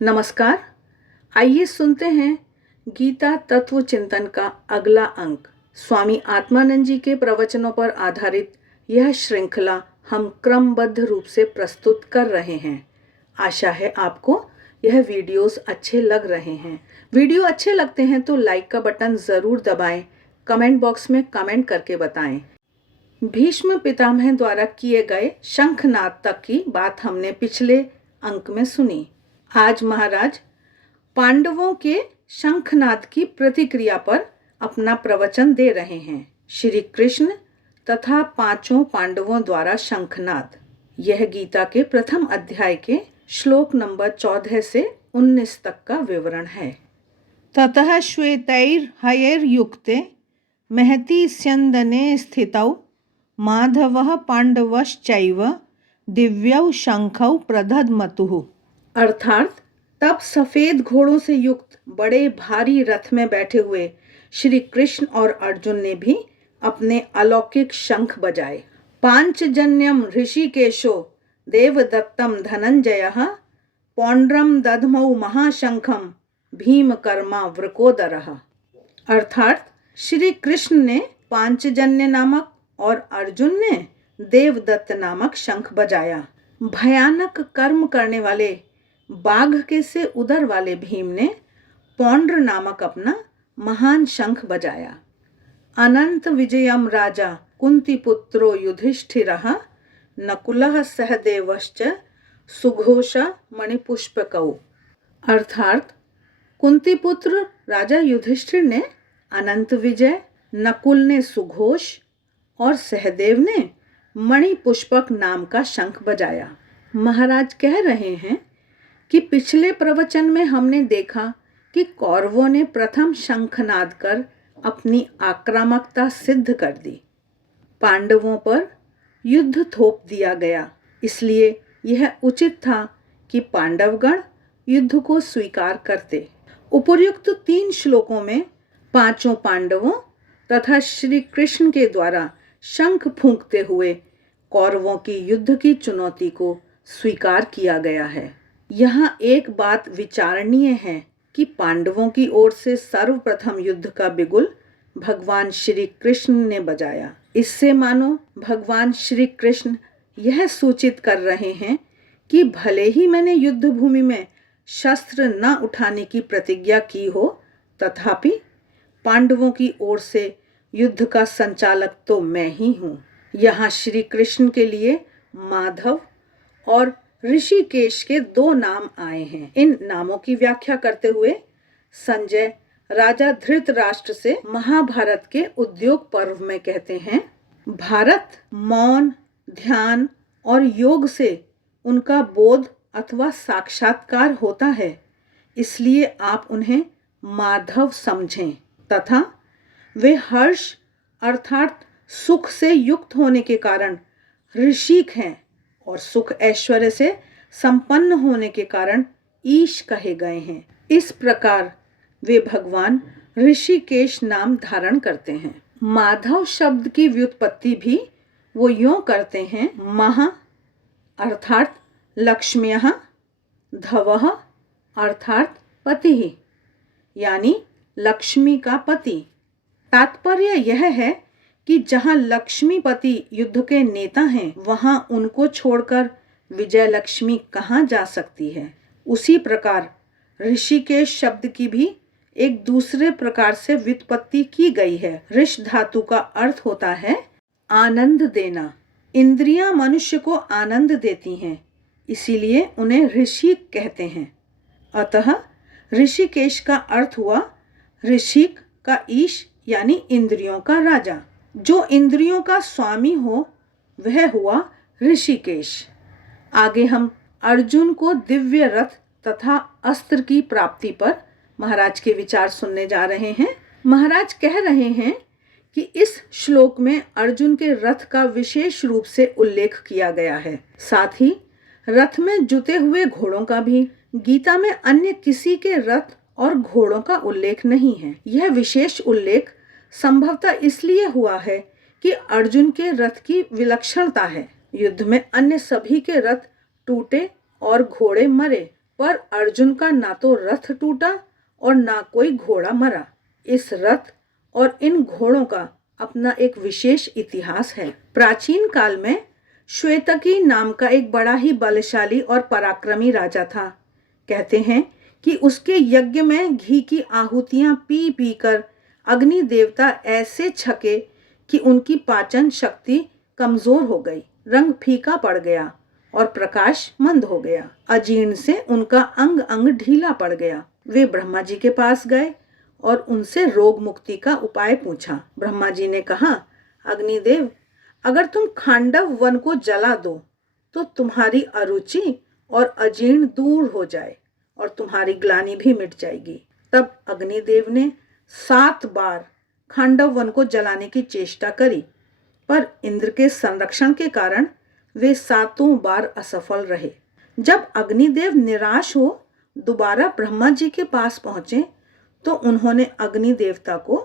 नमस्कार। आइए सुनते हैं गीता तत्व चिंतन का अगला अंक। स्वामी आत्मानंद जी के प्रवचनों पर आधारित यह श्रृंखला हम क्रमबद्ध रूप से प्रस्तुत कर रहे हैं। आशा है आपको यह वीडियोस अच्छे लग रहे हैं। वीडियो अच्छे लगते हैं तो लाइक का बटन ज़रूर दबाएं, कमेंट बॉक्स में कमेंट करके बताएं। भीष्म पितामह द्वारा किए गए शंखनाद तक की बात हमने पिछले अंक में सुनी। आज महाराज पांडवों के शंखनाद की प्रतिक्रिया पर अपना प्रवचन दे रहे हैं। श्री कृष्ण तथा पांचों पांडवों द्वारा शंखनाद, यह गीता के प्रथम अध्याय के श्लोक नंबर 14 से 19 तक का विवरण है। ततः श्वेतैर्हयैर्युक्ते महती स्यन्दने स्थितौ माधवः पांडवश्चैव दिव्यौ शंखौ प्रदधमतुः। अर्थात तब सफेद घोड़ों से युक्त बड़े भारी रथ में बैठे हुए श्री कृष्ण और अर्जुन ने भी अपने अलौकिक शंख बजाए। पांचजन्यम ऋषिकेशो देवदत्तम धनंजयः पौंड्रम दधमौ महाशंखम भीमकर्मा वृकोदरः। अर्थात श्री कृष्ण ने पांचजन्य नामक और अर्जुन ने देवदत्त नामक शंख बजाया। भयानक कर्म करने वाले बाघ के से उदर वाले भीम ने पौंड्र नामक अपना महान शंख बजाया। अनंत विजयम राजा कुंती पुत्रो युधिष्ठिरः नकुलः सहदेवश्च सुघोष मणिपुष्पकौ। अर्थात कुंती पुत्र राजा युधिष्ठिर ने अनंत विजय, नकुल ने सुघोष और सहदेव ने मणिपुष्पक नाम का शंख बजाया। महाराज कह रहे हैं कि पिछले प्रवचन में हमने देखा कि कौरवों ने प्रथम शंखनाद कर अपनी आक्रामकता सिद्ध कर दी। पांडवों पर युद्ध थोप दिया गया, इसलिए यह उचित था कि पांडवगण युद्ध को स्वीकार करते। उपर्युक्त 3 श्लोकों में पांचों पांडवों तथा श्री कृष्ण के द्वारा शंख फूंकते हुए कौरवों की युद्ध की चुनौती को स्वीकार किया गया है। यहाँ एक बात विचारणीय है कि पांडवों की ओर से सर्वप्रथम युद्ध का बिगुल भगवान श्री कृष्ण ने बजाया। इससे मानो भगवान श्री कृष्ण यह सूचित कर रहे हैं कि भले ही मैंने युद्ध भूमि में शस्त्र न उठाने की प्रतिज्ञा की हो, तथापि पांडवों की ओर से युद्ध का संचालक तो मैं ही हूँ। यहाँ श्री कृष्ण के लिए माधव और ऋषिकेश के 2 नाम आए हैं। इन नामों की व्याख्या करते हुए संजय राजा धृतराष्ट्र से महाभारत के उद्योग पर्व में कहते हैं, भारत मौन, ध्यान और योग से उनका बोध अथवा साक्षात्कार होता है, इसलिए आप उन्हें माधव समझें तथा वे हर्ष अर्थात सुख से युक्त होने के कारण ऋषिक हैं और सुख ऐश्वर्य से संपन्न होने के कारण ईश कहे गए हैं। इस प्रकार वे भगवान ऋषिकेश नाम धारण करते हैं। माधव शब्द की व्युत्पत्ति भी वो यों करते हैं, महा अर्थात लक्ष्म्यः, धवः अर्थात पति, यानी लक्ष्मी का पति। तात्पर्य यह है कि जहाँ लक्ष्मीपति युद्ध के नेता हैं, वहाँ उनको छोड़कर विजय लक्ष्मी कहाँ जा सकती है। उसी प्रकार ऋषिकेश शब्द की भी एक दूसरे प्रकार से व्युत्पत्ति की गई है। ऋष धातु का अर्थ होता है आनंद देना। इंद्रियां मनुष्य को आनंद देती हैं, इसीलिए उन्हें ऋषिक कहते हैं। अतः ऋषिकेश का अर्थ हुआ ऋषिक का ईश, यानी इंद्रियों का राजा। जो इंद्रियों का स्वामी हो वह हुआ ऋषिकेश। आगे हम अर्जुन को दिव्य रथ तथा अस्त्र की प्राप्ति पर महाराज के विचार सुनने जा रहे हैं। महाराज कह रहे हैं कि इस श्लोक में अर्जुन के रथ का विशेष रूप से उल्लेख किया गया है। साथ ही रथ में जुते हुए घोड़ों का भी। गीता में अन्य किसी के रथ और घोड़ों का उल्लेख नहीं है। यह विशेष उल्लेख संभवतः इसलिए हुआ है कि अर्जुन के रथ की विलक्षणता है। युद्ध में अन्य सभी के रथ टूटे और घोड़े मरे, पर अर्जुन का ना तो रथ टूटा और ना कोई घोड़ा मरा। इस रथ और इन घोड़ों का अपना एक विशेष इतिहास है। प्राचीन काल में श्वेतकी नाम का एक बड़ा ही बलशाली और पराक्रमी राजा था। कहते हैं कि उसके यज्ञ में घी की आहुतियां पी पी कर अग्नि देवता ऐसे छके कि उनकी पाचन शक्ति कमजोर हो गई, रंग फीका पड़ गया और प्रकाश मंद हो गया। अजीर्ण से उनका अंग अंग ढीला पड़ गया। वे ब्रह्मा जी के पास गए और उनसे रोग मुक्ति का उपाय पूछा। ब्रह्मा जी ने कहा, अग्निदेव, अगर तुम खांडव वन को जला दो तो तुम्हारी अरुचि और अजीर्ण दूर हो जाए और तुम्हारी ग्लानि भी मिट जाएगी। तब अग्निदेव ने 7 बार खांडव वन को जलाने की चेष्टा करी, पर इंद्र के संरक्षण के कारण वे 7 बार असफल रहे। जब अग्निदेव निराश हो दोबारा ब्रह्मा जी के पास पहुंचे तो उन्होंने अग्नि देवता को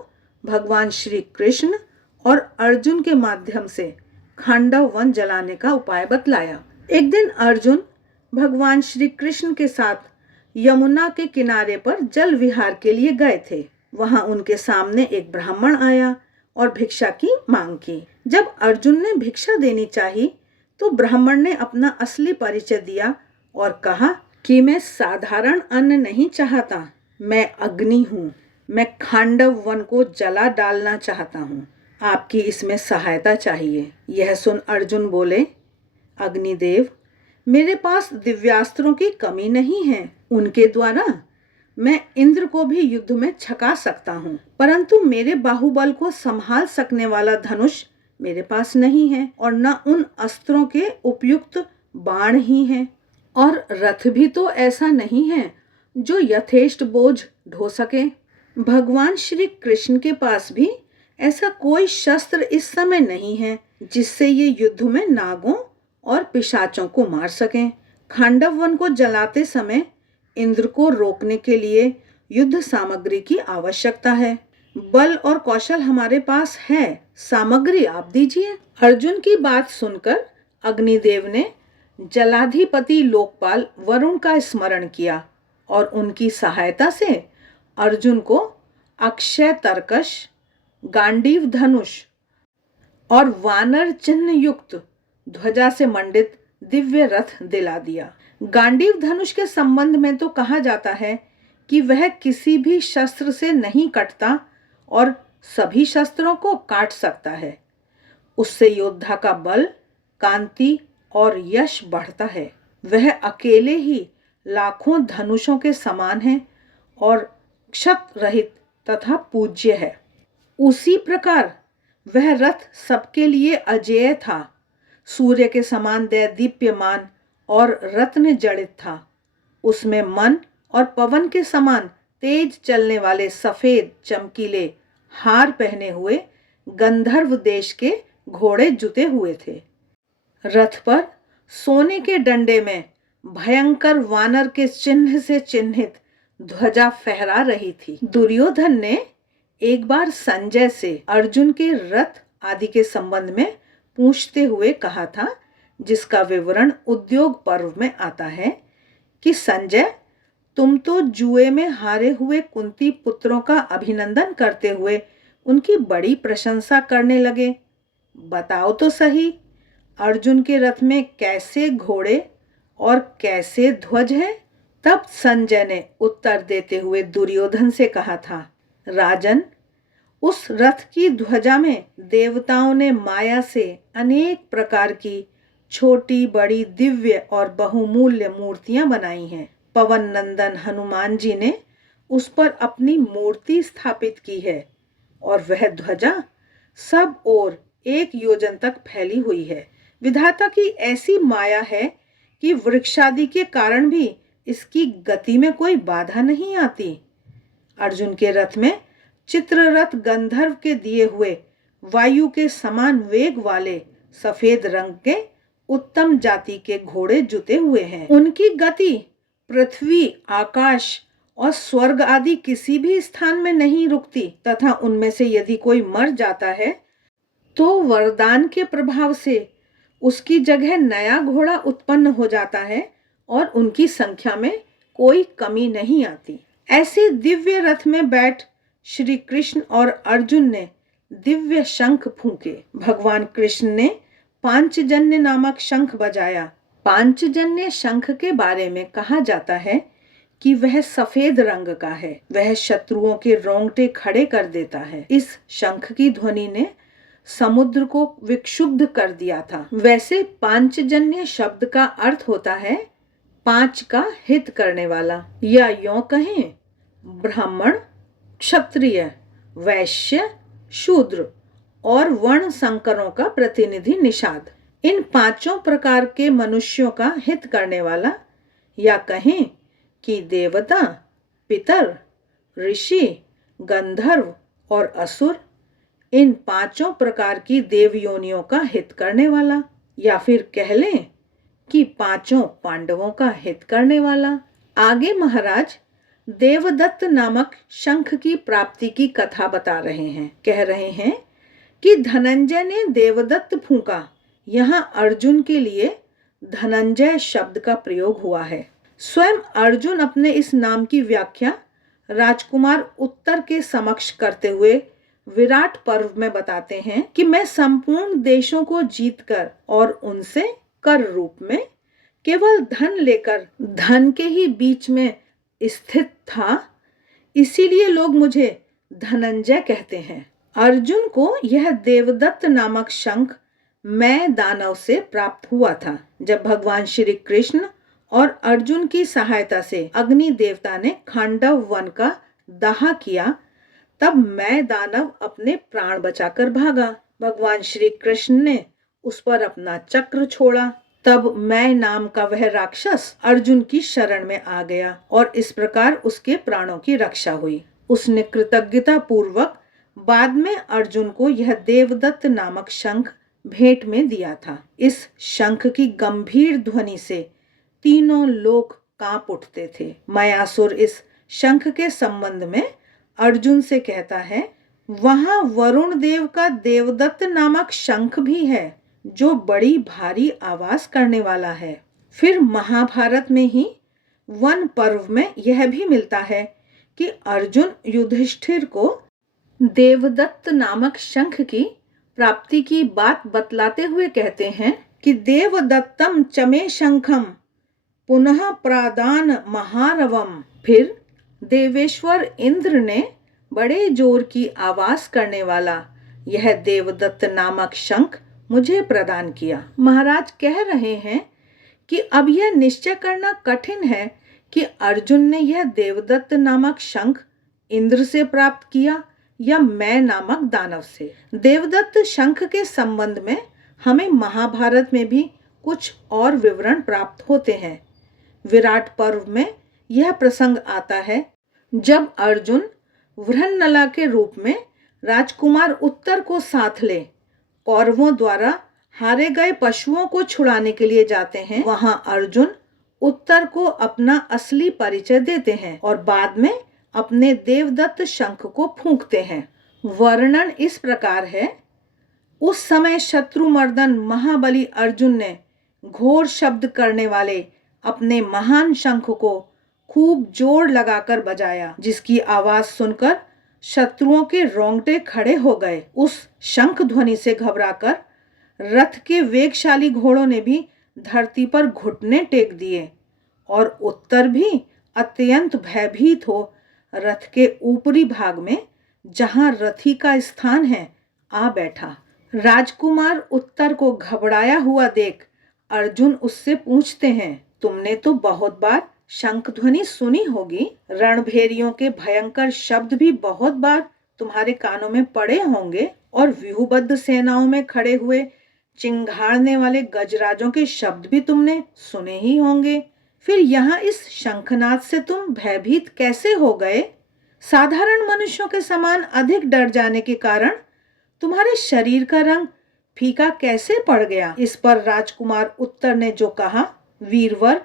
भगवान श्री कृष्ण और अर्जुन के माध्यम से खांडव वन जलाने का उपाय बतलाया। एक दिन अर्जुन भगवान श्री कृष्ण के साथ यमुना के किनारे पर जल विहार के लिए गए थे। वहां उनके सामने एक ब्राह्मण आया और भिक्षा की मांग की। जब अर्जुन ने भिक्षा देनी चाही तो ब्राह्मण ने अपना असली परिचय दिया और कहा कि मैं साधारण अन्न नहीं चाहता, मैं अग्नि हूँ। मैं खांडव वन को जला डालना चाहता हूँ। आपकी इसमें सहायता चाहिए। यह सुन अर्जुन बोले, अग्निदेव, मेरे पास दिव्यास्त्रों की कमी नहीं है। उनके द्वारा मैं इंद्र को भी युद्ध में छका सकता हूँ, परंतु मेरे बाहुबल को संभाल सकने वाला धनुष मेरे पास नहीं है और न उन अस्त्रों के उपयुक्त बाण ही हैं। और रथ भी तो ऐसा नहीं है जो यथेष्ट बोझ ढो सके। भगवान श्री कृष्ण के पास भी ऐसा कोई शस्त्र इस समय नहीं है जिससे ये युद्ध में नागों और पिशाचों को मार सकें। खांडव वन को जलाते समय इंद्र को रोकने के लिए युद्ध सामग्री की आवश्यकता है। बल और कौशल हमारे पास है, सामग्री आप दीजिए। अर्जुन की बात सुनकर अग्निदेव ने जलाधिपति लोकपाल वरुण का स्मरण किया और उनकी सहायता से अर्जुन को अक्षय तरकश, गांडीव धनुष और वानर चिन्ह युक्त ध्वजा से मंडित दिव्य रथ दिला दिया। गांडीव धनुष के संबंध में तो कहा जाता है कि वह किसी भी शस्त्र से नहीं कटता और सभी शस्त्रों को काट सकता है। उससे योद्धा का बल, कांति और यश बढ़ता है। वह अकेले ही लाखों धनुषों के समान है और क्षत रहित तथा पूज्य है। उसी प्रकार वह रथ सबके लिए अजेय था, सूर्य के समान दैदीप्यमान और रत्न जड़ित था। उसमें मन और पवन के समान तेज चलने वाले सफेद चमकीले हार पहने हुए गंधर्व देश के घोड़े जुते हुए थे। रथ पर सोने के डंडे में भयंकर वानर के चिन्ह से चिन्हित ध्वजा फहरा रही थी। दुर्योधन ने एक बार संजय से अर्जुन के रथ आदि के संबंध में पूछते हुए कहा था, जिसका विवरण उद्योग पर्व में आता है कि संजय, तुम तो जुए में हारे हुए कुंती पुत्रों का अभिनंदन करते हुए उनकी बड़ी प्रशंसा करने लगे। बताओ तो सही, अर्जुन के रथ में कैसे घोड़े और कैसे ध्वज है? तब संजय ने उत्तर देते हुए दुर्योधन से कहा था, राजन, उस रथ की ध्वजा में देवताओं ने माया से अनेक प्रकार की छोटी बड़ी दिव्य और बहुमूल्य मूर्तियां बनाई हैं। पवन नंदन हनुमान जी ने उस पर अपनी मूर्ति स्थापित की है और वह ध्वजा सब ओर 1 योजन तक फैली हुई है। विधाता की ऐसी माया है कि वृक्षादि के कारण भी इसकी गति में कोई बाधा नहीं आती। अर्जुन के रथ में चित्ररथ गंधर्व के दिए हुए वायु के समान वेग वाले सफेद रंग के उत्तम जाति के घोड़े जुते हुए हैं। उनकी गति पृथ्वी, आकाश और स्वर्ग आदि किसी भी स्थान में नहीं रुकती तथा उनमें से यदि कोई मर जाता है तो वरदान के प्रभाव से उसकी जगह नया घोड़ा उत्पन्न हो जाता है और उनकी संख्या में कोई कमी नहीं आती। ऐसे दिव्य रथ में बैठ श्री कृष्ण और अर्जुन ने दिव्य शंख फूंके। भगवान कृष्ण ने पांचजन्य नामक शंख बजाया। पांचजन्य शंख के बारे में कहा जाता है कि वह सफेद रंग का है। वह शत्रुओं के रोंगटे खड़े कर देता है। इस शंख की ध्वनि ने समुद्र को विक्षुब्ध कर दिया था। वैसे पांचजन्य शब्द का अर्थ होता है पांच का हित करने वाला, या यूं कहें ब्राह्मण, क्षत्रिय, वैश्य, शूद्र और वर्ण संकरों का प्रतिनिधि निषाद। इन पांचों प्रकार के मनुष्यों का हित करने वाला, या कहें कि देवता, पितर, ऋषि, गंधर्व और असुर, इन पांचों प्रकार की देव योनियों का हित करने वाला, या फिर कह लें कि पांचों पांडवों का हित करने वाला। आगे महाराज देवदत्त नामक शंख की प्राप्ति की कथा बता रहे हैं। कह रहे हैं कि धनंजय ने देवदत्त फूंका। यहाँ अर्जुन के लिए धनंजय शब्द का प्रयोग हुआ है। स्वयं अर्जुन अपने इस नाम की व्याख्या राजकुमार उत्तर के समक्ष करते हुए विराट पर्व में बताते हैं कि मैं संपूर्ण देशों को जीतकर और उनसे कर रूप में केवल धन लेकर धन के ही बीच में स्थित था, इसीलिए लोग मुझे धनंजय कहते हैं। अर्जुन को यह देवदत्त नामक शंख मैं दानव से प्राप्त हुआ था। जब भगवान श्री कृष्ण और अर्जुन की सहायता से अग्नि देवता ने खांडव वन का दाह किया, तब मैं दानव अपने प्राण बचाकर भागा। भगवान श्री कृष्ण ने उस पर अपना चक्र छोड़ा। तब मैं नाम का वह राक्षस अर्जुन की शरण में आ गया और इस प्रकार उसके प्राणों की रक्षा हुई। उसने कृतज्ञता पूर्वक बाद में अर्जुन को यह देवदत्त नामक शंख भेंट में दिया था। इस शंख की गंभीर ध्वनि से तीनों लोक कांप उठते थे। मयासुर इस शंख के संबंध में अर्जुन से कहता है, वहां वरुण देव का देवदत्त नामक शंख भी है जो बड़ी भारी आवाज करने वाला है। फिर महाभारत में ही वन पर्व में यह भी मिलता है कि अर्जुन युधिष्ठिर को देवदत्त नामक शंख की प्राप्ति की बात बतलाते हुए कहते हैं कि देवदत्तम चमे शंखम पुनः प्रादान महारवम। फिर देवेश्वर इंद्र ने बड़े जोर की आवाज करने वाला यह देवदत्त नामक शंख मुझे प्रदान किया। महाराज कह रहे हैं कि अब यह निश्चय करना कठिन है कि अर्जुन ने यह देवदत्त नामक शंख इंद्र से प्राप्त किया या मैं नामक दानव से। देवदत्त शंख के संबंध में हमें महाभारत में भी कुछ और विवरण प्राप्त होते हैं। विराट पर्व में यह प्रसंग आता है जब अर्जुन वृहन्नला के रूप में राजकुमार उत्तर को साथ ले कौरवों द्वारा हारे गए पशुओं को छुड़ाने के लिए जाते हैं। वहां अर्जुन उत्तर को अपना असली परिचय देते हैं और बाद में अपने देवदत्त शंख को फूंकते हैं। वर्णन इस प्रकार है, उस समय शत्रुमर्दन महाबली अर्जुन ने घोर शब्द करने वाले अपने महान शंख को खूब जोर लगाकर बजाया, जिसकी आवाज सुनकर शत्रुओं के रोंगटे खड़े हो गए। उस शंख ध्वनि से घबराकर रथ के वेगशाली घोड़ों ने भी धरती पर घुटने टेक दिए और उत्तर भी अत्यंत भयभीत हो रथ के ऊपरी भाग में जहां रथी का स्थान है आ बैठा। राजकुमार उत्तर को घबराया हुआ देख अर्जुन उससे पूछते हैं, तुमने तो बहुत बार शंख ध्वनि सुनी होगी, रणभेरियों के भयंकर शब्द भी बहुत बार तुम्हारे कानों में पड़े होंगे और व्यूहबद्ध सेनाओं में खड़े हुए चिंगाड़ने वाले गजराजों के शब्द भी तुमने सुने ही होंगे। फिर यहाँ इस शंखनाद से तुम भयभीत कैसे हो गए? साधारण मनुष्यों के समान अधिक डर जाने के कारण तुम्हारे शरीर का रंग फीका कैसे पड़ गया? इस पर राजकुमार उत्तर ने जो कहा, वीरवर,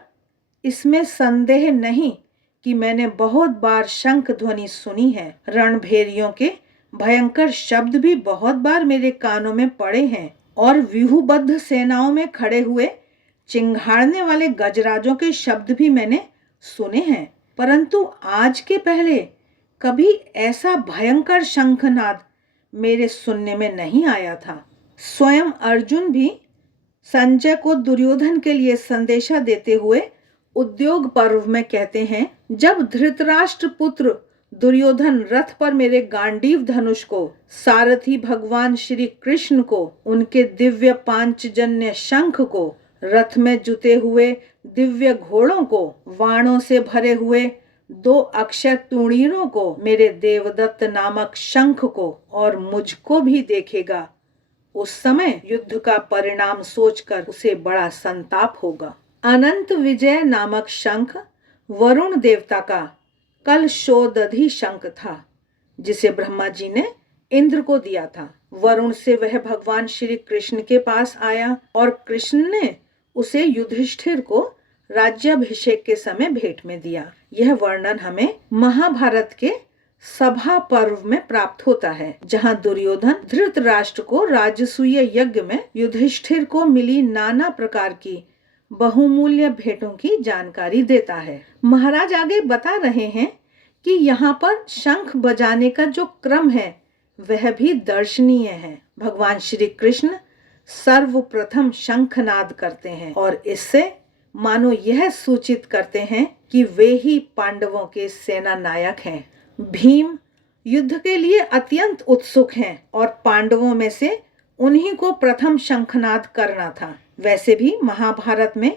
इसमें संदेह नहीं कि मैंने बहुत बार शंख ध्वनि सुनी है। रणभेरियों के भयंकर शब्द भी बहुत बार मेरे कानों में पड़े हैं और व्यूहबद्ध सेनाओं में खड़े हुए चिंगाड़ने वाले गजराजों के शब्द भी मैंने सुने हैं, परंतु आज के पहले कभी ऐसा भयंकर शंखनाद मेरे सुनने में नहीं आया था। स्वयं अर्जुन भी संजय को दुर्योधन के लिए संदेशा देते हुए उद्योग पर्व में कहते हैं, जब धृतराष्ट्र पुत्र दुर्योधन रथ पर मेरे गांडीव धनुष को, सारथी भगवान श्री कृष्ण को, उनके दिव्य पांचजन्य शंख को, रथ में जुते हुए दिव्य घोड़ों को, वाणों से भरे हुए 2 अक्षय तूणीरों को, मेरे देवदत्त नामक शंख को और मुझको भी देखेगा, उस समय युद्ध का परिणाम सोचकर उसे बड़ा संताप होगा। अनंत विजय नामक शंख वरुण देवता का कलशोदधि शंख था, जिसे ब्रह्मा जी ने इंद्र को दिया था। वरुण से वह भगवान श्री कृष्ण के पास आया और कृष्ण ने उसे युधिष्ठिर को राज्याभिषेक के समय भेंट में दिया। यह वर्णन हमें महाभारत के सभा पर्व में प्राप्त होता है, जहां दुर्योधन धृतराष्ट्र को राजसूय यज्ञ में युधिष्ठिर को मिली नाना प्रकार की बहुमूल्य भेंटों की जानकारी देता है। महाराज आगे बता रहे हैं कि यहाँ पर शंख बजाने का जो क्रम है वह भी दर्शनीय है। भगवान श्री कृष्ण सर्वप्रथम शंखनाद करते हैं और इससे मानो यह सूचित करते हैं कि वे ही पांडवों के सेना नायक हैं। भीम युद्ध के लिए अत्यंत उत्सुक हैं और पांडवों में से उन्हीं को प्रथम शंखनाद करना था। वैसे भी महाभारत में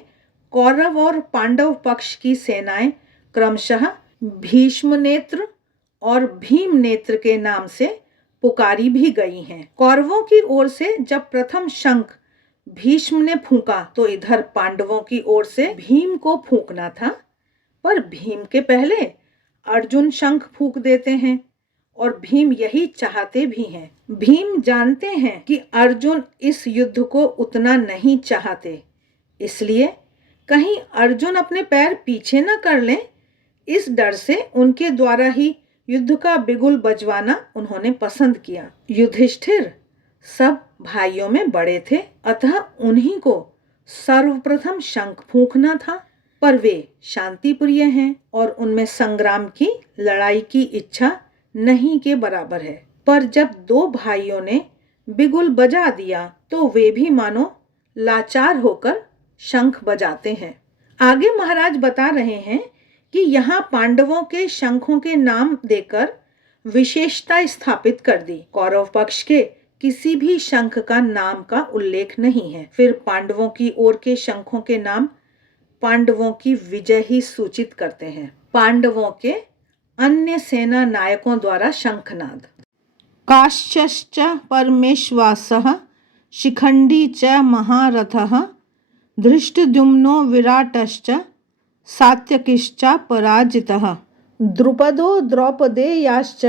कौरव और पांडव पक्ष की सेनाएं क्रमशः भीष्म नेत्र और भीम नेत्र के नाम से पुकारी भी गई हैं। कौरवों की ओर से जब प्रथम शंख भीष्म ने फूंका तो इधर पांडवों की ओर से भीम को फूंकना था, पर भीम के पहले अर्जुन शंख फूंक देते हैं और भीम यही चाहते भी हैं। भीम जानते हैं कि अर्जुन इस युद्ध को उतना नहीं चाहते, इसलिए कहीं अर्जुन अपने पैर पीछे न कर लें, इस डर से उनके द्वारा ही युद्ध का बिगुल बजवाना उन्होंने पसंद किया। युधिष्ठिर सब भाइयों में बड़े थे, अतः उन्हीं को सर्वप्रथम शंख फूंकना था, पर वे शांति प्रिय हैं और उनमें संग्राम की, लड़ाई की इच्छा नहीं के बराबर है। पर जब 2 भाइयों ने बिगुल बजा दिया तो वे भी मानो लाचार होकर शंख बजाते हैं। आगे महाराज बता रहे हैं कि यहाँ पांडवों के शंखों के नाम देकर विशेषता स्थापित कर दी। कौरव पक्ष के किसी भी शंख का नाम का उल्लेख नहीं है। फिर पांडवों की ओर के शंखों के नाम पांडवों की विजय ही सूचित करते हैं। पांडवों के अन्य सेना नायकों द्वारा शंखनाद। काश्च परमेश्वासः शिखंडी च महारथः धृष्टद्युम्नो विराटश्च सात्यकिश्च पराजितः द्रुपदो द्रौपदेयाश्च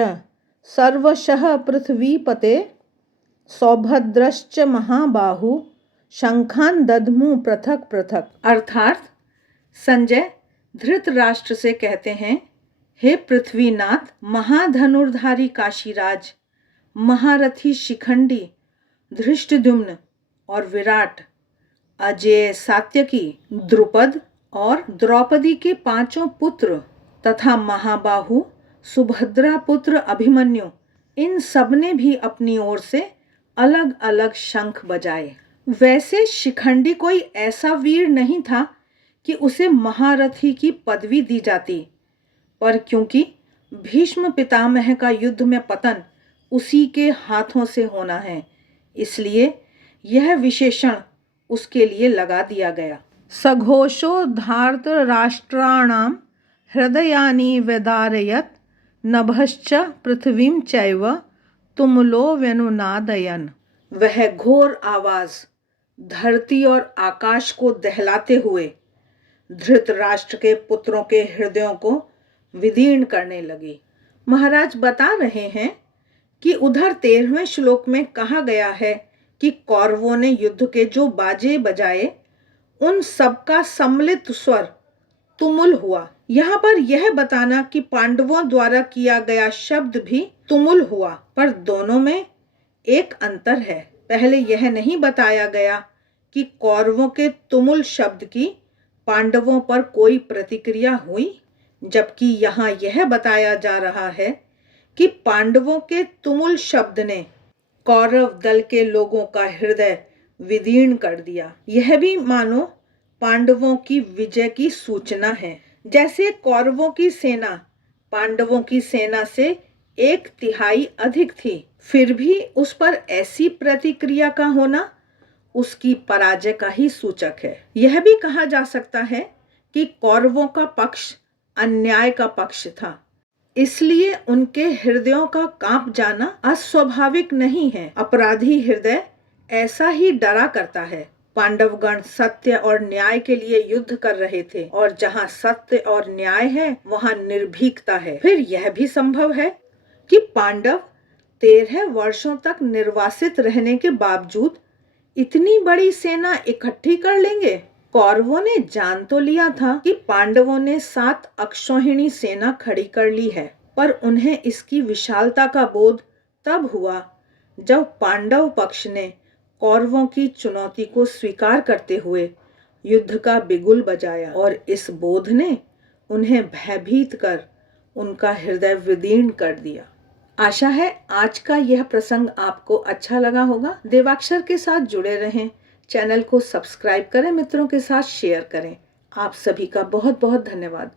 सर्वशः पृथ्वीपते सौभद्रश्च महाबाहु शंखान दद्मु पृथक पृथक। अर्थात संजय धृतराष्ट्र से कहते हैं, हे पृथ्वीनाथ, महाधनुर्धारी काशीराज, महारथी शिखंडी, धृष्टद्युम्न और विराट, अजेय सात्यकी, द्रुपद और द्रौपदी के 5 पुत्र तथा महाबाहु सुभद्रा पुत्र अभिमन्यु, इन सब ने भी अपनी ओर से अलग अलग शंख बजाए। वैसे शिखंडी कोई ऐसा वीर नहीं था कि उसे महारथी की पदवी दी जाती, पर क्योंकि भीष्म पितामह का युद्ध में पतन उसी के हाथों से होना है, इसलिए यह विशेषण उसके लिए लगा दिया गया। सघोषो धार्तराष्ट्राणां हृदयानि व्यदारयत् नभश्च पृथ्वीं चैव तुमुलो व्यनुनादयन्। वह घोर आवाज धरती और आकाश को दहलाते हुए धृतराष्ट्र के पुत्रों के हृदयों को विदीर्ण करने लगी। महाराज बता रहे हैं कि उधर 13वें श्लोक में कहा गया है कि कौरवों ने युद्ध के जो बाजे बजाए उन सबका सम्मिलित स्वर तुमुल हुआ। यहाँ पर यह बताना कि पांडवों द्वारा किया गया शब्द भी तुमुल हुआ, पर दोनों में एक अंतर है। पहले यह नहीं बताया गया कि कौरवों के तुमुल शब्द की पांडवों पर कोई प्रतिक्रिया हुई, जबकि यहाँ यह बताया जा रहा है कि पांडवों के तुमुल शब्द ने कौरव दल के लोगों का हृदय विदीर्ण कर दिया। यह भी मानो पांडवों की विजय की सूचना है। जैसे कौरवों की सेना पांडवों की सेना से 1/3 अधिक थी, फिर भी उस पर ऐसी प्रतिक्रिया का होना उसकी पराजय का ही सूचक है। यह भी कहा जा सकता है कि कौरवों का पक्ष अन्याय का पक्ष था, इसलिए उनके हृदयों का कांप जाना अस्वाभाविक नहीं है। अपराधी हृदय ऐसा ही डरा करता है। पांडवगण सत्य और न्याय के लिए युद्ध कर रहे थे, और जहां सत्य और न्याय है वहां निर्भीकता है। फिर यह भी संभव है कि पांडव 13 वर्षों तक निर्वासित रहने के बावजूद इतनी बड़ी सेना इकट्ठी कर लेंगे। कौरवों ने जान तो लिया था कि पांडवों ने 7 अक्षौहिणी सेना खड़ी कर ली है, पर उन्हें इसकी विशालता का बोध तब हुआ जब पांडव पक्ष ने कौरवों की चुनौती को स्वीकार करते हुए युद्ध का बिगुल बजाया, और इस बोध ने उन्हें भयभीत कर उनका हृदय विदीर्ण कर दिया। आशा है आज का यह प्रसंग आपको अच्छा लगा होगा। देवाक्षर के साथ जुड़े रहें, चैनल को सब्सक्राइब करें, मित्रों के साथ शेयर करें। आप सभी का बहुत बहुत धन्यवाद।